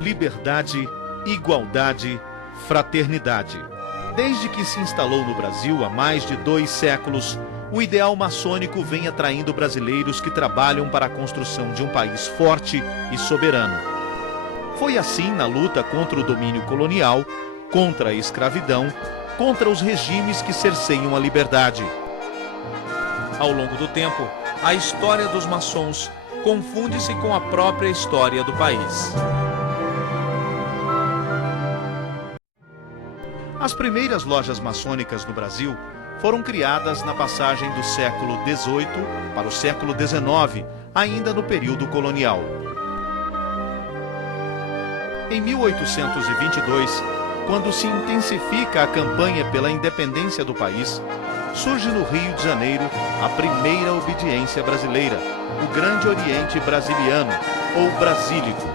Liberdade, igualdade, fraternidade. Desde que se instalou no Brasil há mais de 2 séculos, o ideal maçônico vem atraindo brasileiros que trabalham para a construção de um país forte e soberano. Foi assim na luta contra o domínio colonial, contra a escravidão, contra os regimes que cerceiam a liberdade. Ao longo do tempo, a história dos maçons confunde-se com a própria história do país. As primeiras lojas maçônicas no Brasil foram criadas na passagem do século XVIII para o século XIX, ainda no período colonial. Em 1822, quando se intensifica a campanha pela independência do país, surge no Rio de Janeiro a primeira obediência brasileira, o Grande Oriente Brasiliano, ou Brasílico.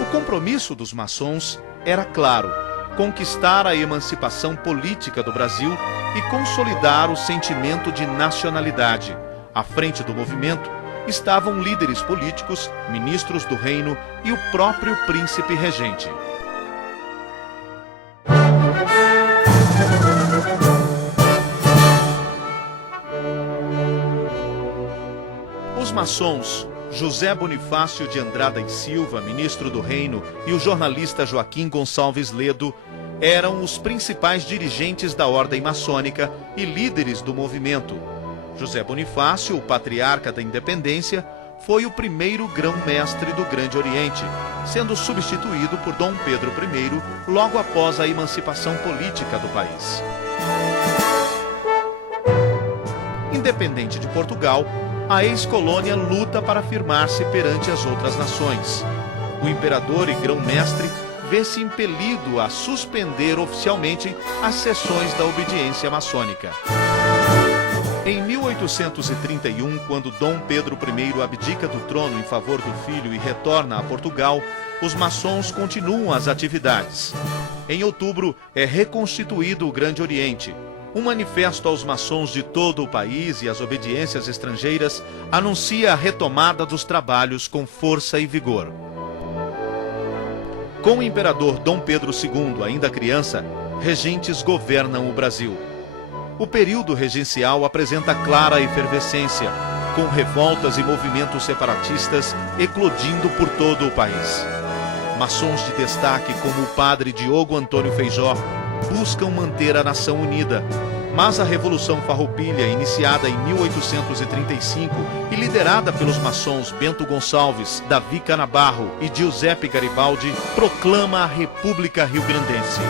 O compromisso dos maçons era claro: conquistar a emancipação política do Brasil e consolidar o sentimento de nacionalidade. À frente do movimento estavam líderes políticos, ministros do reino e o próprio príncipe regente. Os maçons José Bonifácio de Andrada e Silva, ministro do Reino, e o jornalista Joaquim Gonçalves Ledo eram os principais dirigentes da ordem maçônica e líderes do movimento. José Bonifácio, o patriarca da independência, foi o primeiro grão-mestre do Grande Oriente, sendo substituído por Dom Pedro I logo após a emancipação política do país. Independente de Portugal, a ex-colônia luta para afirmar-se perante as outras nações. O imperador e grão-mestre vê-se impelido a suspender oficialmente as sessões da obediência maçônica. Em 1831, quando Dom Pedro I abdica do trono em favor do filho e retorna a Portugal, os maçons continuam as atividades. Em outubro, é reconstituído o Grande Oriente. Um manifesto aos maçons de todo o país e às obediências estrangeiras anuncia a retomada dos trabalhos com força e vigor. Com o imperador Dom Pedro II ainda criança, regentes governam o Brasil. O período regencial apresenta clara efervescência, com revoltas e movimentos separatistas eclodindo por todo o país. Maçons de destaque como o padre Diogo Antônio Feijó buscam manter a nação unida, mas a Revolução Farroupilha, iniciada em 1835 e liderada pelos maçons Bento Gonçalves, Davi Canabarro e Giuseppe Garibaldi, proclama a República Rio-Grandense.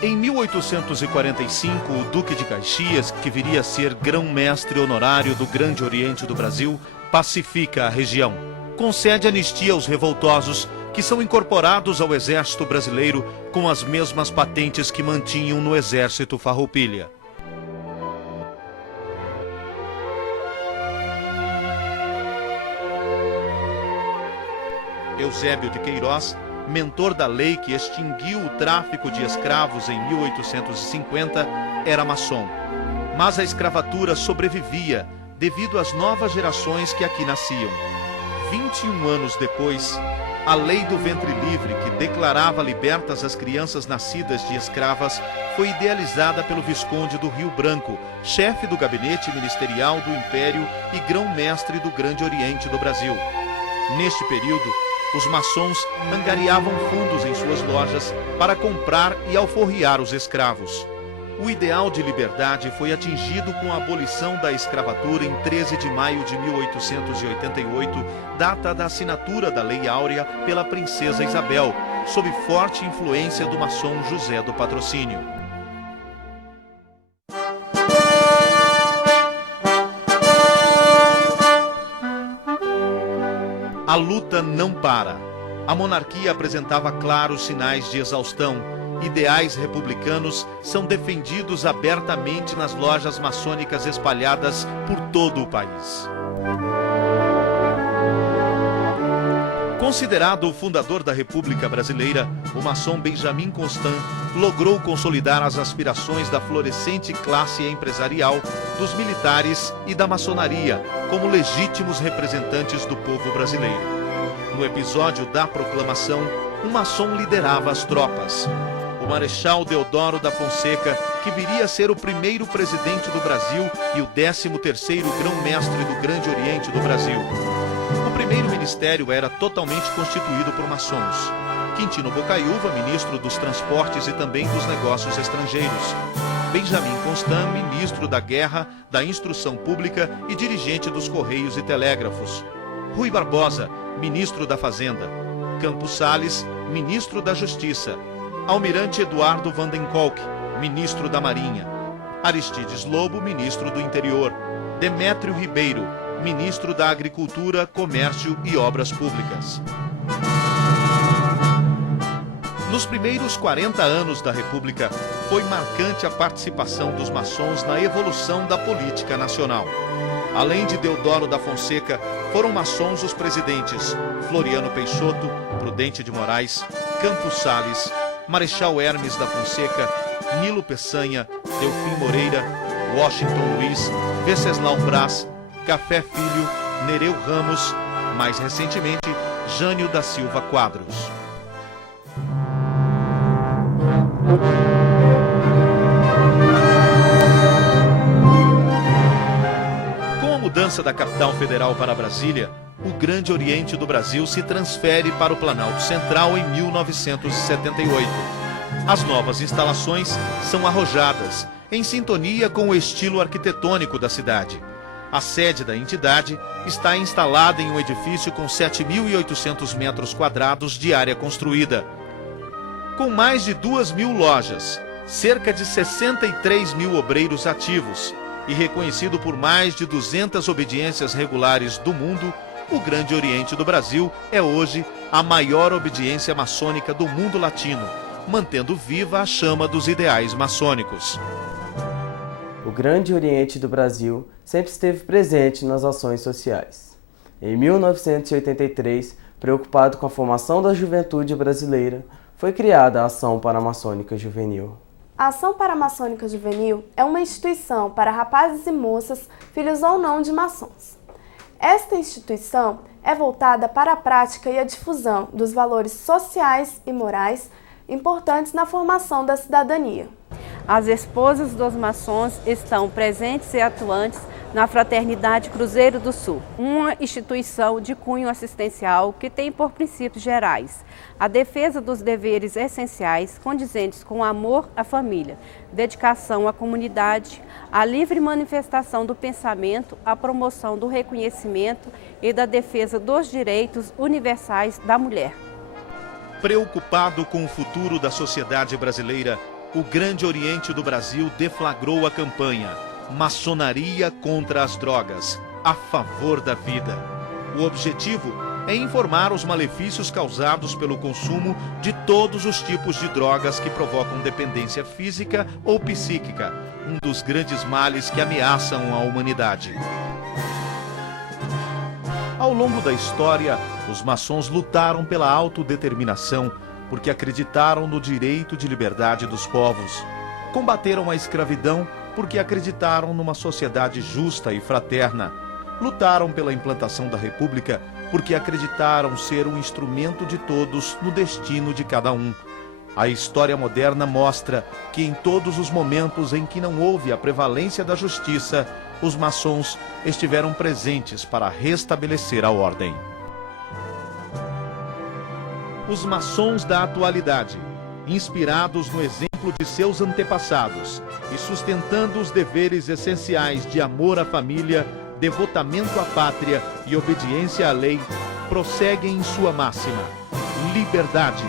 Em 1845, o Duque de Caxias, que viria a ser grão-mestre honorário do Grande Oriente do Brasil, pacifica a região. Concede anistia aos revoltosos, que são incorporados ao exército brasileiro com as mesmas patentes que mantinham no exército Farroupilha. Eusébio de Queiroz, mentor da lei que extinguiu o tráfico de escravos em 1850, era maçom. Mas a escravatura sobrevivia devido às novas gerações que aqui nasciam. 21 anos depois, a Lei do Ventre Livre, que declarava libertas as crianças nascidas de escravas, foi idealizada pelo Visconde do Rio Branco, chefe do gabinete ministerial do Império e grão-mestre do Grande Oriente do Brasil. Neste período, os maçons angariavam fundos em suas lojas para comprar e alforriar os escravos. O ideal de liberdade foi atingido com a abolição da escravatura em 13 de maio de 1888, data da assinatura da Lei Áurea pela princesa Isabel, sob forte influência do maçom José do Patrocínio. A luta não para. A monarquia apresentava claros sinais de exaustão. Ideais republicanos são defendidos abertamente nas lojas maçônicas espalhadas por todo o país. Considerado o fundador da República Brasileira, o maçom Benjamin Constant logrou consolidar as aspirações da florescente classe empresarial, dos militares e da maçonaria como legítimos representantes do povo brasileiro. No episódio da proclamação, um maçom liderava as tropas. O Marechal Deodoro da Fonseca, que viria a ser o primeiro presidente do Brasil e o 13º grão-mestre do Grande Oriente do Brasil. O primeiro ministério era totalmente constituído por maçons. Quintino Bocaiúva, ministro dos Transportes e também dos Negócios Estrangeiros. Benjamin Constant, ministro da Guerra, da Instrução Pública e dirigente dos Correios e Telégrafos. Rui Barbosa, ministro da Fazenda. Campos Salles, ministro da Justiça. Almirante Eduardo Vandenkolk, ministro da Marinha. Aristides Lobo, ministro do Interior. Demétrio Ribeiro, ministro da Agricultura, Comércio e Obras Públicas. Nos primeiros 40 anos da República, foi marcante a participação dos maçons na evolução da política nacional. Além de Deodoro da Fonseca, foram maçons os presidentes Floriano Peixoto, Prudente de Moraes, Campos Salles, Marechal Hermes da Fonseca, Nilo Peçanha, Delfim Moreira, Washington Luiz, Venceslau Braz, Café Filho, Nereu Ramos, mais recentemente, Jânio da Silva Quadros. Com a mudança da capital federal para Brasília, o Grande Oriente do Brasil se transfere para o Planalto Central em 1978. As novas instalações são arrojadas, em sintonia com o estilo arquitetônico da cidade. A sede da entidade está instalada em um edifício com 7.800 metros quadrados de área construída. Com mais de 2.000 lojas, cerca de 63 mil obreiros ativos e reconhecido por mais de 200 obediências regulares do mundo, o Grande Oriente do Brasil é hoje a maior obediência maçônica do mundo latino, mantendo viva a chama dos ideais maçônicos. O Grande Oriente do Brasil sempre esteve presente nas ações sociais. Em 1983, preocupado com a formação da juventude brasileira, foi criada a Ação Paramaçônica Juvenil. A Ação Paramaçônica Juvenil é uma instituição para rapazes e moças, filhos ou não de maçons. Esta instituição é voltada para a prática e a difusão dos valores sociais e morais importantes na formação da cidadania. As esposas dos maçons estão presentes e atuantes na Fraternidade Cruzeiro do Sul, uma instituição de cunho assistencial que tem por princípios gerais a defesa dos deveres essenciais condizentes com o amor à família, dedicação à comunidade, a livre manifestação do pensamento, a promoção do reconhecimento e da defesa dos direitos universais da mulher. Preocupado com o futuro da sociedade brasileira, o Grande Oriente do Brasil deflagrou a campanha Maçonaria contra as Drogas, a favor da vida. O objetivo é informar os malefícios causados pelo consumo de todos os tipos de drogas que provocam dependência física ou psíquica, um dos grandes males que ameaçam a humanidade. Ao longo da história, os maçons lutaram pela autodeterminação, porque acreditaram no direito de liberdade dos povos. Combateram a escravidão porque acreditaram numa sociedade justa e fraterna. Lutaram pela implantação da República porque acreditaram ser um instrumento de todos no destino de cada um. A história moderna mostra que em todos os momentos em que não houve a prevalência da justiça, os maçons estiveram presentes para restabelecer a ordem. Os maçons da atualidade, inspirados no exemplo de seus antepassados e sustentando os deveres essenciais de amor à família, devotamento à pátria e obediência à lei, prosseguem em sua máxima: liberdade,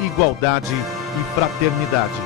igualdade e fraternidade.